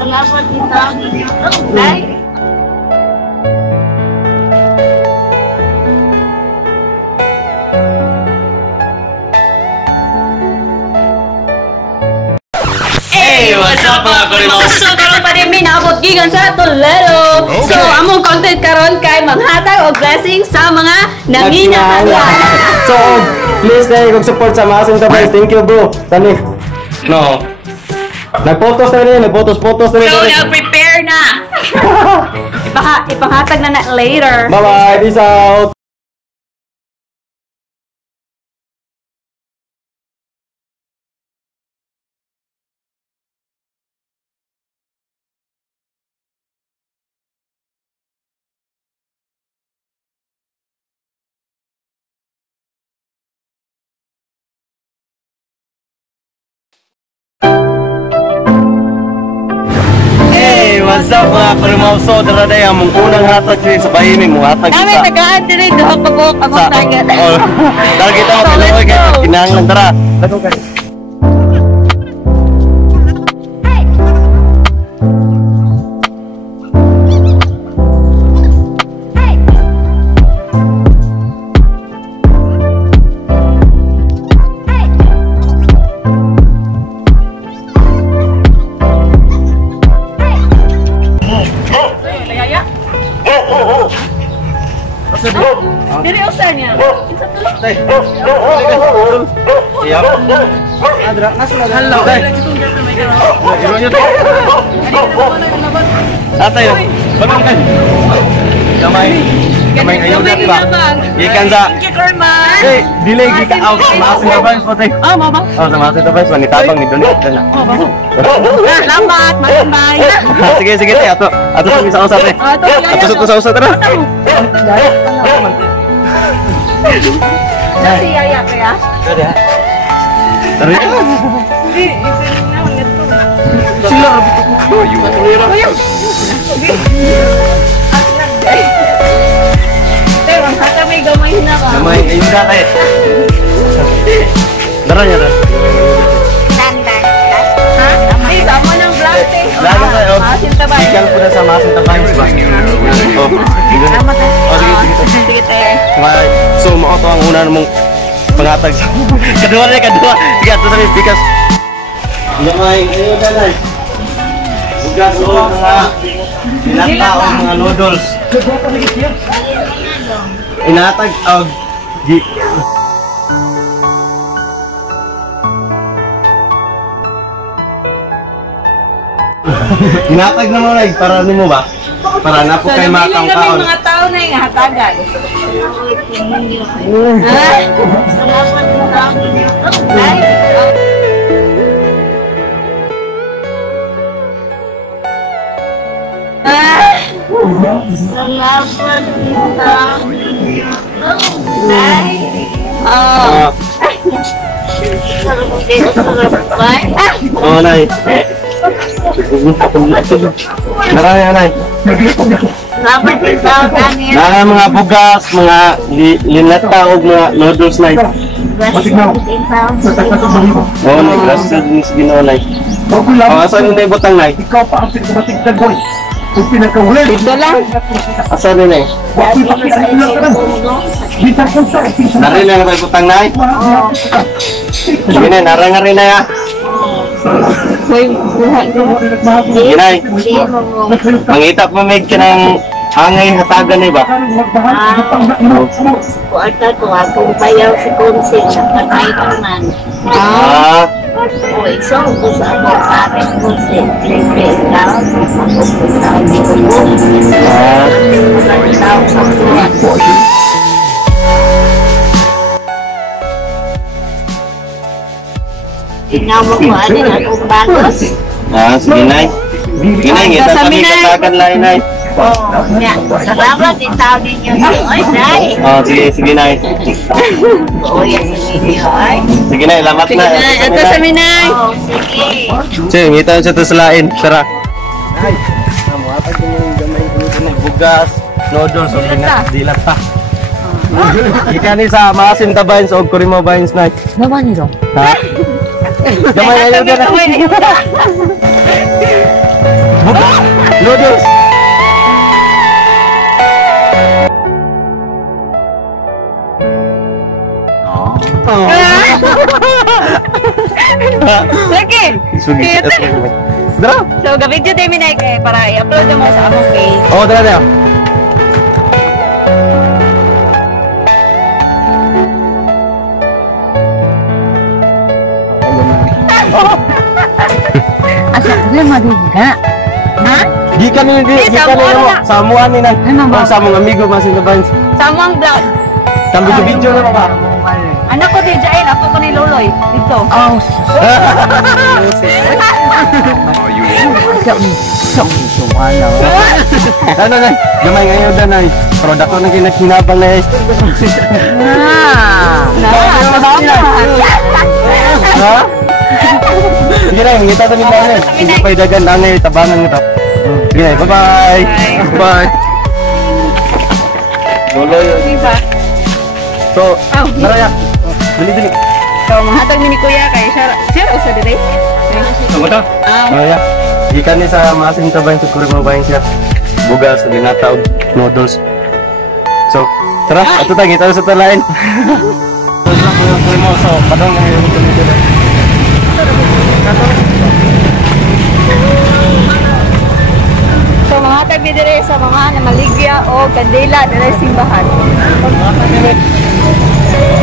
Salamat kita. Nay. Hey, what's up mga kurimaw? So karon pa din mi naabot gikan sa Toledo. So among content karon kay manghatag og blessing sa mga nanginahanglan. So, please dahil kong support sa mga Sintabay. Thank you bro. Tani. No. Nagpotos na rin, nagpotos-potos na rin. So nag-prepare na. Ipanghatag na later. Bye-bye, peace out. What's up mga kurimaw? So, daraday ang mong unang hatag sa bahiming mong hatag Kami tagaan diri duha pa buok among target. Target mo tinuoy kay kinahanglan tara. Let's go guys. Diri usa niya. Iya. Adra, hello. Atay. Babang kan. Gamay. Gamay ayo dati ba? Ikan sa. Eh, delay gika out sa mga sinabay sa tay. Oh, mama. Oh, sa mga sinabay sa nitabang ni Donit na. Oh, mama. Salamat, magandang. Sige, sige tay ato. Ato sa usa tay. Ato sa usa tara. Si Yaya kaya? Tara. Tara. Di, isin na nito. Sila rabit ko. Yo. Pero ang hata may gamay na ka. Gamay ayun ka tay. Dara ya. Dandan. Ha? Ay, tama ng black eh. Lalo tayo. Sintabay. Ikan po na sa mga Sintabay ba? Oh. Tama tayo. Oh, sige. Sige tayo. So, mao to ang una namong pangatag sa kadua. Sige, ato sabi because gamay ayo danay. Bugas o mga dinata o mga noodles. Inatag og Inatag na mo para nimo ba? Para na po kay mga kaon. Mga tao na yung hatagan. Salamat kita. Salamat kita. Nay. Oh. Oh, nay. Naraya, nay. Salamat kita. Nara mga bugas, mga linata o mga noodles, nay. Oo, nay. Gracias din sa Ginoo, nay. Asan na ibutang, nay? Ikaw pa ang pinakamatagdag boy. Kung pinakahuli. Ito lang. Asan din, nay? Narin na ba ibutang, nay? Sige, nay. Nara nga rin, nay, ha? Sige, nay. Mangita pa may kinang hangay hatagan, nay ba? Kuarta ko akong bayaw si Konsil sa patay naman. Ah. O isang ko sa ako pare Konsil. Ikaw, sa tuwan. Tingnan mo ko ano akong bagos. Ah, sige, nay. Sige, nay. Ngita kami katagan, nay. Oh, ya. Salamat din tao ninyo. Oy, Nay. Oh, sige, nay. Oh, yan sa video, ay. Sige, nay. Lamat na. Ito sa minay. Oh, sige. Sige, ngita siya ito sa lain. Tara. Nay, namuhatag yung gamay ng bugas, noodles, o dilat pa. Ika ni sa mga Sintabay o Kurima Vines, nay. Naman nyo. Ha? Gamay ayuda na. Gamay ayuda. Buka. Noodles. Lagi. Sugi. Cute. Dara. So, gabidyo din minay kay para i-upload mo sa among page. Oh, dara na. Asa ko madiga. Ha? Gikan ni Di, Samoan mo. na. Samuan ni nang. Ano ba? Sa mga amigo masin na bands. Sa among vlog. Tambi video na ba? Anak ko di Jael, ako ko ni Loloy. Dito. Oh, Ano na? Gamay ngayon na nay. Product ko na kinakinabang na eh. Ha? Sige na, ngita sa mindahan. Hindi pa idagan na ngayon, tabangan nito. Sige na, bye-bye. Bye. Lolo yun. Diba? So, naraya. Dali. So, mahatag ni Kuya kay Sir o sa dire? Tama ta? Naraya. Ikan ni sa masin tabay sa kurang mabayin siya. Bugas, linataw, noodles. So, tara, ato tayo, kita sa talain. So, padang na yung dito. So, mahatag ni dire sa mga na maligya o kandila dire simbahan.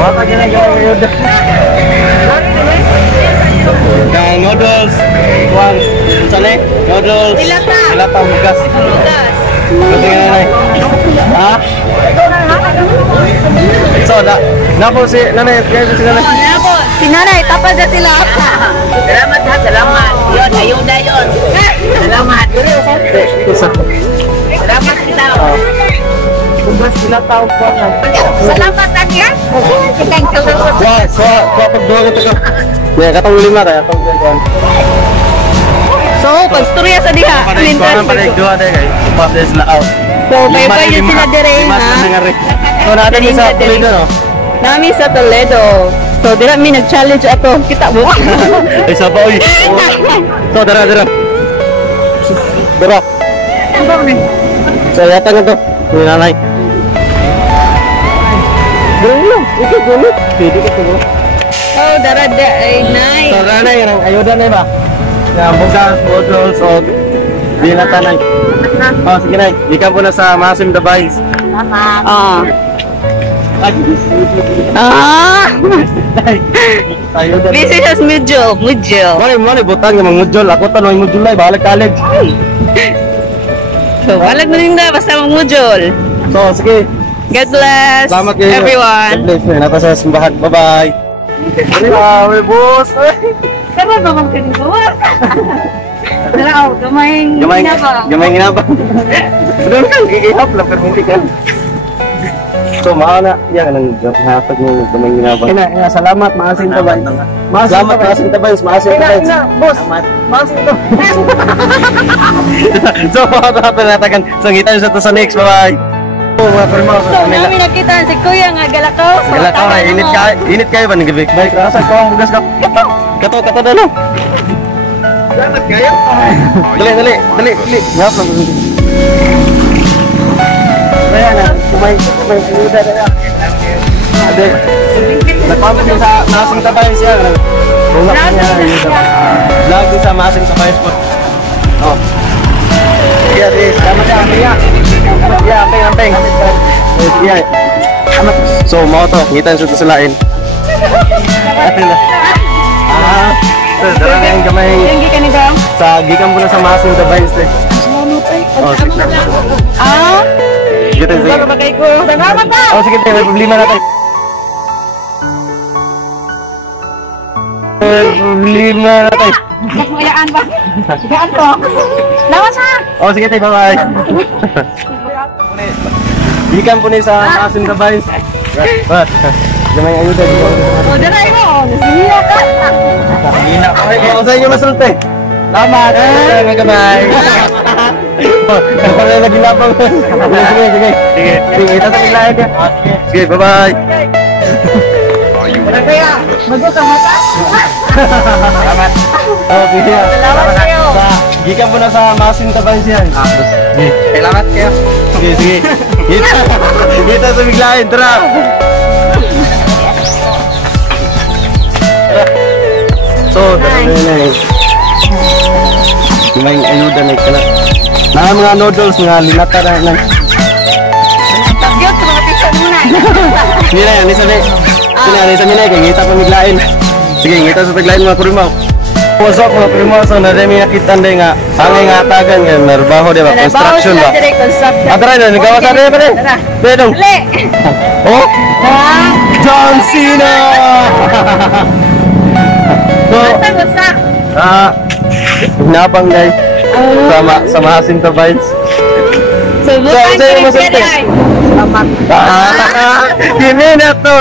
Mata gina ngayon. Noodles. Kuan. Sale, noodles. Dilata bugas. Bugas. Nanay. Ha? So, na po si nanay, kaya si nanay. Ano po? Si nanay, tapad na sila. salamat ha, salamat. Yun, ayuda yun. Salamat. Salamat kita. Bugas sila tao po na. Salamat Tanya. Thank you. Kuha pagduwa ko ka. Yeah, katong lima kaya katong kuan. So, pagstorya sa diha. Kuha pa rin duwa dai kay. Pass this na out. So, bye-bye yun sila dire, ha? So, natin sa Toledo, no? Nami sa Toledo. So, dira mi nag-challenge ato. Kita mo. Ay, sapa, uy. So, dara. Dara. So, yata nga to. Uy, nanay. Dara lang. Ito, gulot. Pwede ka to. Oh, dara ay nay. So, nanay, ayuda na ba? Na bugas, bottles, o di na tanay. Oh, sige na. Ikan po na sa Masim Dabais. Salamat. Ayuda. This is as Mujol. Mali, butang yung mga mudjol. Ako tanong yung mudjol ay, bahalag college. So, walag na rin na, basta mga Mujol. So, sige. God bless Salamat kayo. everyone. God bless. Nata sa simbahan. Bye-bye. Ay, boss. Kaya ba bang kanagawa? Dara, gamayng Gamay ginabang. Doon kang gigihap lang, pero hindi ka. So, maana. Yan, anong hatag mo gamay ginabang. Ina, salamat. Maasin tabay. Salamat, maasin tabay. Maasin tabay. Boss. Maasin ito. So, mga kapatatagan. So, kita nyo sa to sa next. Bye-bye. So, mga permo. So, namin nakita si Kuya nga galakaw. So, Kala ka, init kayo ba? Nag-bake bike. Rasa ko ang bugas ka. Kato na lang. Salamat kayo. Dali. Ngap lang. Kaya na, kumay ayuda na. Ade. Nagpapit din sa Masing Tabay siya. Bungap niya ayuda. Vlog din sa Masing Tabay spot. Oh. Iya, salamat ya, Amia. Ya, ampeng. Iya. So, mau to, ngitan sa lain. Darang yang gamay. Yung gikan ni Dong? Sa gikan po na sa Masing Tabay stage. Oh, sige. Sige. Bagay ko. Salamat pa! Oh, sige, may problema na tayo. Problema na tayo. Magmayaan ba? Sigaan ko. Lawas ha! Oh, sige tayo, bye-bye. Gikan po ni sa Masing Tabay. What? Gamay ayuda. O, daray mo. Nasihiya ka. Hina ko. Ako sa inyo masulte. Salamat. Gamay. Ako na nagilapang. Sige. Sige, ito sa lahat. Sige, bye-bye. Kaya, mag-usap mata. Salamat. Oh, sige. Salamat kayo. Gikan po na sa Masin Tabayan siya. Salamat kayo. Sige, sige. Kita sa biglain, tara. So, may ayuda na ikala. Na mga noodles nga linata na lang. Tagyot, mga t-shirt muna. Hindi na yan, isa na. Isa na kaya ngita pa biglain. Sige, ngita sa biglain mga kurimaw. Pusok mga kurimaw, so narami nakita na nga. Angay nga atagan nga, narbaho diba? Construction ba? Construction. Atara na, nagawa sa rin pa rin. Bedong. Uli. Oh! John Cena! So, Wasak. hinabang na sa Masin Tabayan. Subukan So, ko sa'yo rin siya masunod. dahil. Hindi na to.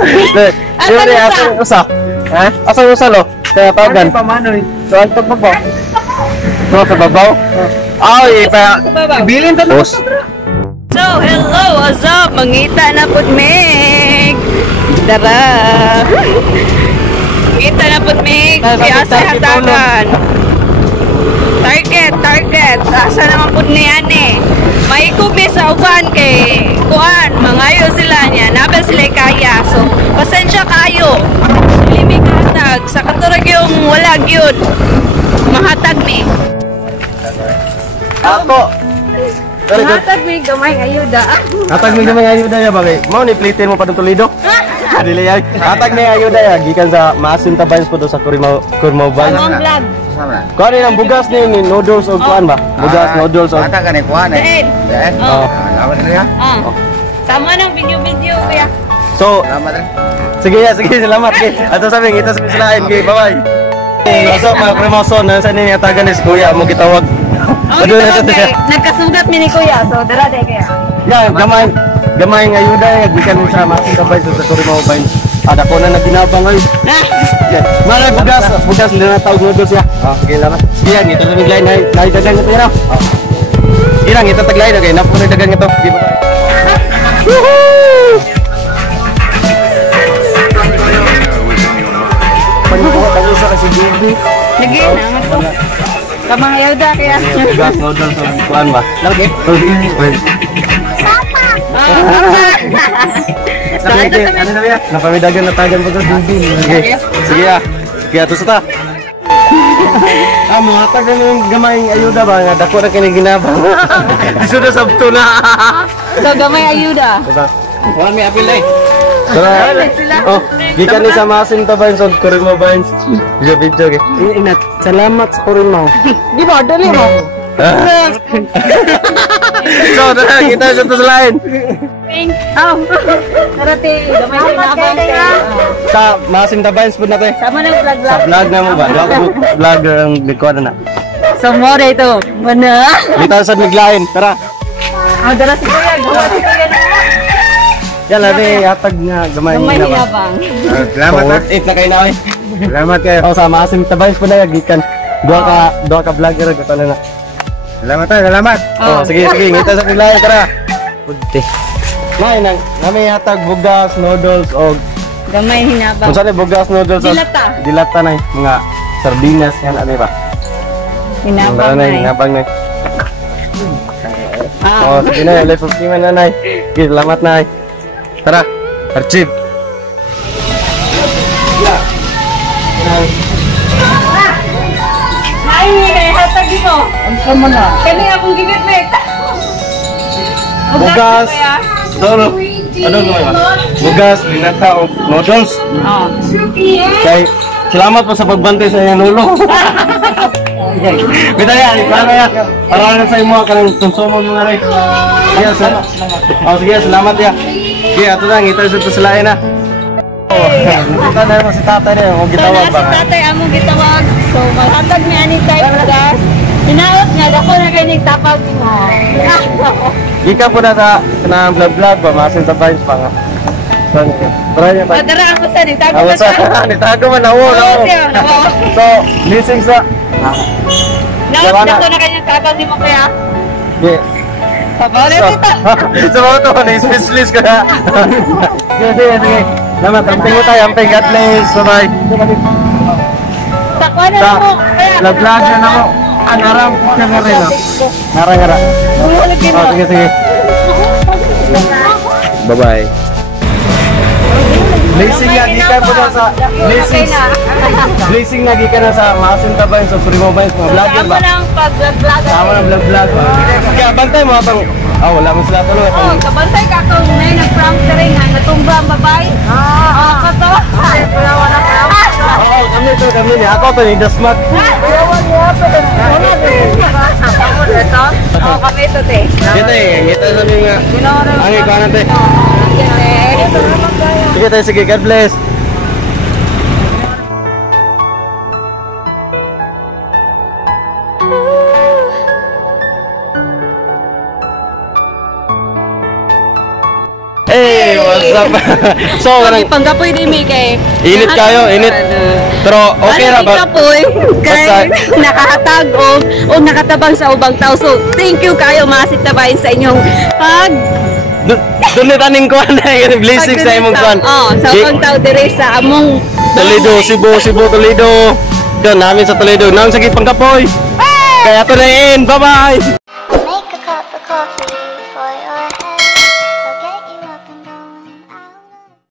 Siyempre, Asan asang usa? Ha? Asang usa lo? Kaya tawagan. Pamanoy. So, ang tagbabaw? So, sa babaw? Ay, pa. Bilin sa Boss. So, hello, what's up? Mangita na po, Meg. Tara. Mangita na po, Meg. Kaya sa hatagan. Target. Asa naman po niyan eh. May kubi sa uban kay kuan, mangayo sila niya. Nabel sila kaya. So, pasensya kayo. Limig hatag. Sa katurag yung wala yun. Mahatag, Meg. Ako. Very good. Mahatag, Meg. Gamay ayuda. Hatag mo naman ayuda ya bagay. Mau ni plitin mo pa ng Toledo. Dili ay. Hatag ni ayuda ya gikan sa Masin Tabayan po do sa Kurmao Ban. Among vlog. Kuan ni ang bugas ni noodles o kuan ba? Bugas noodles o. Mata ka ni Kuan eh. Dahil. Oh. Salamat niya. Tama ng video kuya. So, Salamat rin. sige, salamat kay. Ato sabi kita sa mislain kay bye. Pasok mga promotion na sa ninyo taga ni Kuya mo gitawag. Ano na sa taga? Nagkasugat mi ni kuya. So, dara day kaya. Ya, gamay nga ayuda ya gikan mo sa Masin Tabayan sa Kurmao Ban. Ada ko na naginabang ay. Mana bugas na tawag noodles ya. Sige salamat. Sige, ngito sa biglain na dagan ito ya. Irang ito taglain okay, napo na dagan ito. Di ba? Pagkuha tayo sa kasi Juby. Lagi na mo. Kamang ayuda kaya. Bugas noodles sa kuan ba? Lagi. Ano na ya? Napamidagan na tagan pagka Juby. Sige ya. Kaya to sa ta. Mga taga ng gamay ayuda ba nga dako na kini ginabang. Isu na sabto na. So, gamay ayuda. Diba? Kuan may apil eh. Tara. Oh, gikan ni sa Masin Tabayan sa Kurmao Ban. Video ke. Inat, salamat sa Kurmao. Di ba dali mo? So, tara, kita sa lain. Narati, gamay ayuda. Sa Masin Tabayan po natin. Tama na vlog Sa vlog na mo ba? Vlogger ang bikuan na. So, mo ito. Mana? Dito sa miglain. Tara. Dara si kuya. Gawa si kuya na. Yan labi hatag nga gamay Gamay na ba. hinabang. Salamat ha. It na kayo na eh. Salamat kayo. Oh, sa Masin Tabayan po na gikan. Dua ka vlogger ko na. Salamat ha. Salamat. Oh, sige, ngita sa miglain tara. Puti. May nami hatag bugas, noodles o Gamay hinabang. kung saan bugas, noodles o Dilata. dilata na mga sardinas yan ano ba? Hinabang na na. hinabang na. Oh, sige na, let's go na nay. Okay, salamat nay. Tara, archive. Ay, kaya hatag mo. Ang sama na. Kani akong gibit na Bugas. Ano naman ba? Bugas, linata o noodles. Kay, salamat po sa pagbantay sa iyong nulo. Bita yan, para na sa imo kanang konsumo mo nga rin. Sige, sige, salamat ya. Sige, ato na, ngita sa ito sila na. Kita na mo si tatay na yung gitawag ba? Si tatay among gitawag. So, maghatag ni ani tayo bugas. Hinaot nga, dako na kayo nagtapag mo. Gika po na sa vlog ba, Masin Tabayan pa nga. Try niya ba? Dara ako sa nagtago Ako na sa, siya. nitago man, nawo. So, lising sa... Naot, dako na kayo nagtapag mo kaya. Yeah. Sa mga to, na-specialist ka na. Sige. Salamat, amping mo tayo, amping. God bless. Bye-bye. Takwa na mo. Lag-lag na ako. Naram ka na rin, no? Nara. Sige. Bye-bye. Blessing na, gikan po na sa... Blessing na, gikan na sa Maasin Tabayan sa Primo Bayan, mga vlogger ba? Tama ng pag-vlog. Tama ng vlog ba? Kaya bantay mo atang... wala mo sila tulong. Oh, kabantay ka kung may nag-prank ka rin nga, natumba ang babae. Kato. Wala prank. Oo, kami ni. Ako to ni Dasmat. Kami ito, te. Kita sabi nga. Ang ikaw natin. Sige, God bless. Hey, what's up? So, Kami kanang pangkapoy din may kay. init kayo, init. Pero okay ra ba? Kapoy kay Basta- nakahatag o nakatabang sa ubang tao. So, thank you kayo mga sitabayin sa inyong pag Doon ni taning kuan na yung blessing sa imong kuan. Sa ubang tao dire sa among Toledo, Cebu, Toledo. Doon namin sa Toledo. Namin sa pangkapoy. Kaya to na in. Bye-bye. Make a cup of coffee for your